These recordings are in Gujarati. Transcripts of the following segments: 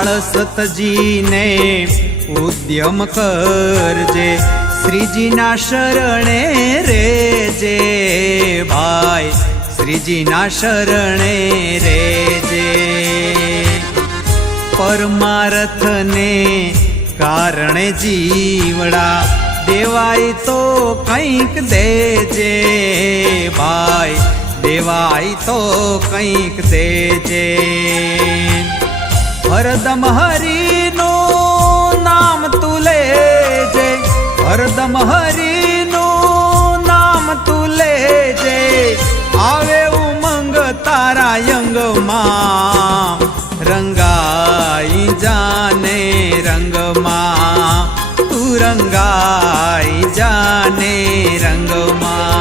સતજીને ઉદ્યમ કરજે, શ્રીજીના શરણે રેજે ભાઈ, શ્રીજીના શરણે રેજે। પરમાર્થને કારણે જીવડા દેવાય તો કંઈક દેજે ભાઈ, દેવાય તો કંઈક દેજે। હરદમ હરિનું નામ તું લેજે, હરદમ હરિનું નામ તું લેજે, આવે ઉમંગ તારા યંગમાં, રંગાઈ જાને રંગમાં, તું રંગાઈ જાને રંગમાં।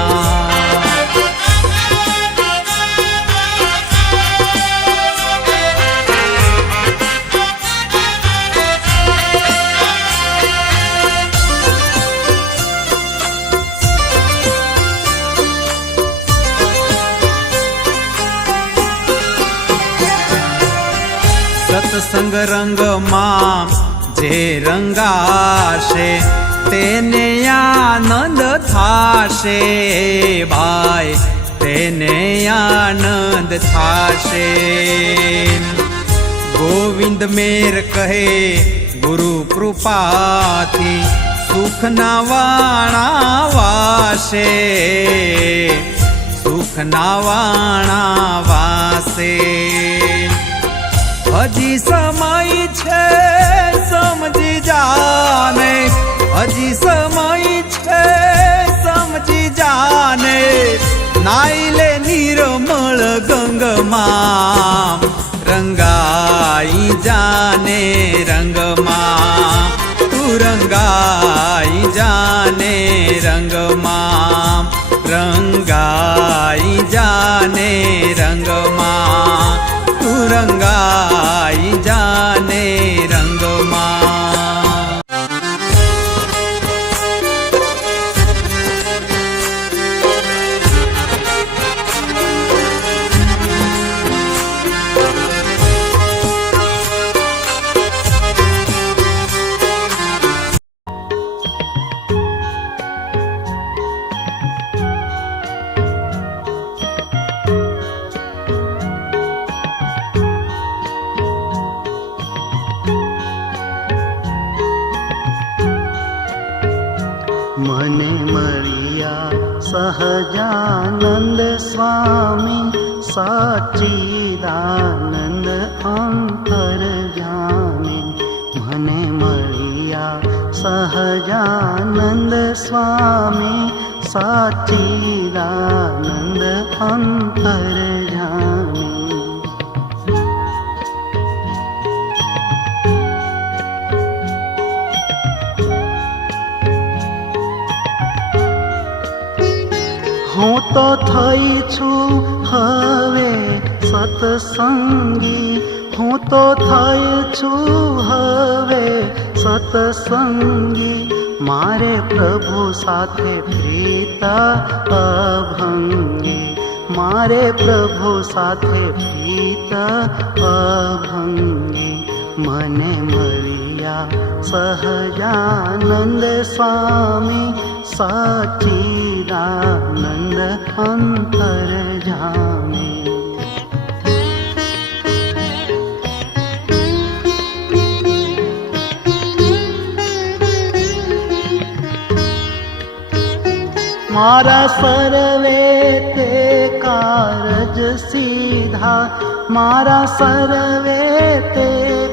સત્સંગ રંગમાં જે રંગાશે તેને આનંદ થાશે ભાઈ, તેને આનંદ થાશે। ગોવિંદ મેર કહે ગુરુ કૃપાથી સુખના વાણા વાસે, સુખના વાણા વાસે। હજી સમય છે સમજી જાને, હજી સમય છે સમજી જાને, નાઈ લે નિર્મળ ગંગમાં, રંગાઈ જાને રંગમાં, તું રંગાઈ જાને રંગમાં, રંગાઈ જાને રંગમાં, તું રંગાઈ જાને રંગમાં। મને મળ્યા સહજાનંદ સ્વામી, સચ્ચિદાનંદ અંતર્યામી। મને મળ્યા સહજાનંદ સ્વામી, સચ્ચિદાનંદ અંતર્યામી। હું તો થઈ છું હવે સત્સંગી, હું તો થઈ છું હવે સત્સંગી, મારે પ્રભુ સાથે પ્રીત અભંગી, મારે પ્રભુ સાથે પ્રીત અભંગી। મને મળ્યા સહજાનંદ સ્વામી, સચ્ચિદાનંદ અંતર્યામી। મારા સર્વે તે કારજ સીધા, મારા સર્વે તે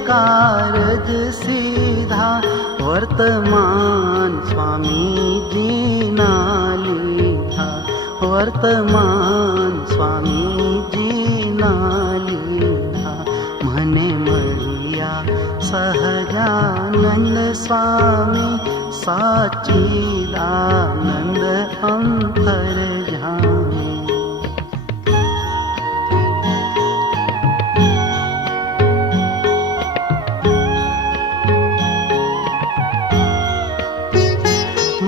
કારજ સીધા, વર્તમાન સ્વામીજીના લીધા, વર્તમાન સ્વામીજીના લીધા। મને મળ્યા સહજાનંદ સ્વામી, સચ્ચિદાનંદ અંતર્યામી।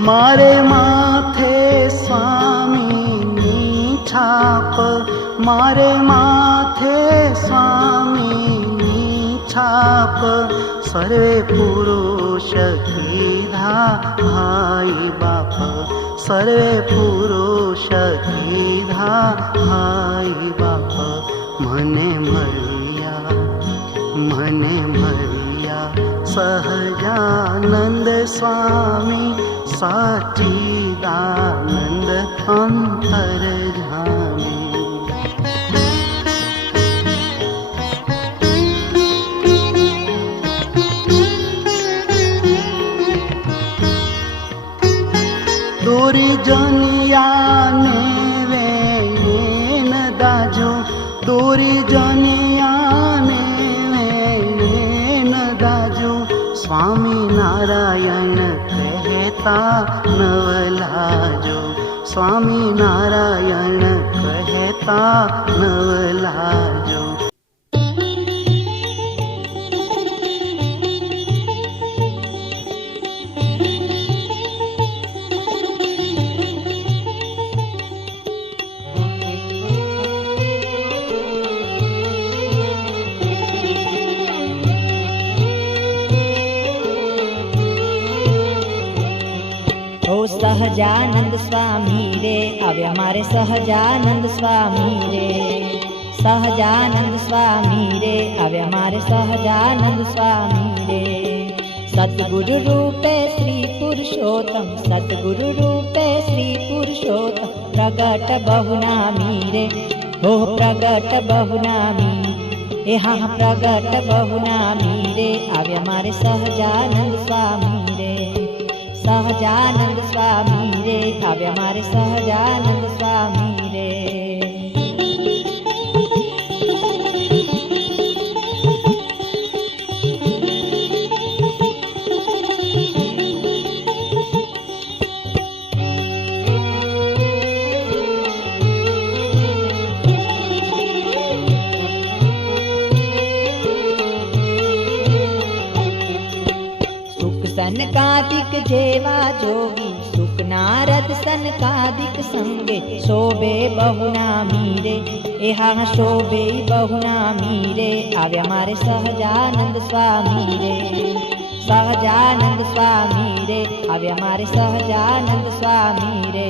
મારે માથે સ્વામીની છાપ, મારે માથે સ્વામીની છાપ, छाप सर्वे पुरुष कीधा भाई बाप सर्वे पुरुष कीधा भाई बाप મને મળ્યા સહજાનંદ સ્વામી સાચિદાનંદ અંતરજામી દોરી જનિયાને વેણે ન દાજો દોરી જનિયાને વેણે ન દાજો સ્વામી નારાયણ કહેતા નવલાજો સ્વામી નારાયણ કહેતા નવલાજો સહજાનંદ સ્વામી રે આવ્યા મારે સહજાનંદ સ્વામી રે સહજાનંદ સ્વામી રે આવ્યા મારે સહજાનંદ સ્વામી રે સદગુરુ રૂપે શ્રી પુરુષોત્તમ સદગુરુ રૂપે શ્રી પુરુષોત્તમ પ્રગટ બહુનામી રે હો પ્રગટ બહુનામી એ હા પ્રગટ બહુનામી રે આવ્યા મારે સહજાનંદ સ્વામી રે સહજાનંદ સ્વામી રે આવ્યા મારે સહજાનંદ સ્વામી રે સનકાદિક જેવા જોગી સુખ નારદ સનકાદિક સંગે શોભે બહુનામી રે એ હા શોભે બહુનામી રે આવ્યા મારે સહજાનંદ સ્વામી રે સહજાનંદ સ્વામી રે આવ્યા મારે સહજાનંદ સ્વામી રે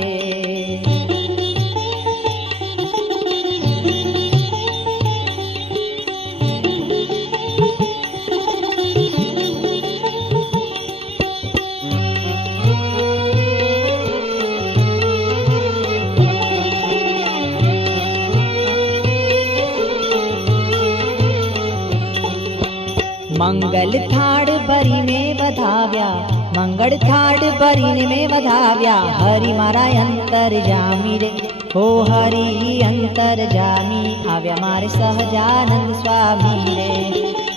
મંગલ થાળ ભરીને વધાવ્યા મંગળ થાળ ભરીને મેં વધાવ્યા હરિ મારા અંતરજામી રે હો હરિ અંતરજામી આવ્યા મારે સહજાનંદ સ્વામી રે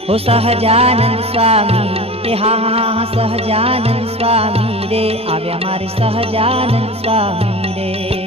હો સહજાનંદ સ્વામી એ હા હા સહજાનંદ સ્વામી રે આવ્યા મારે સહજાનંદ સ્વામી રે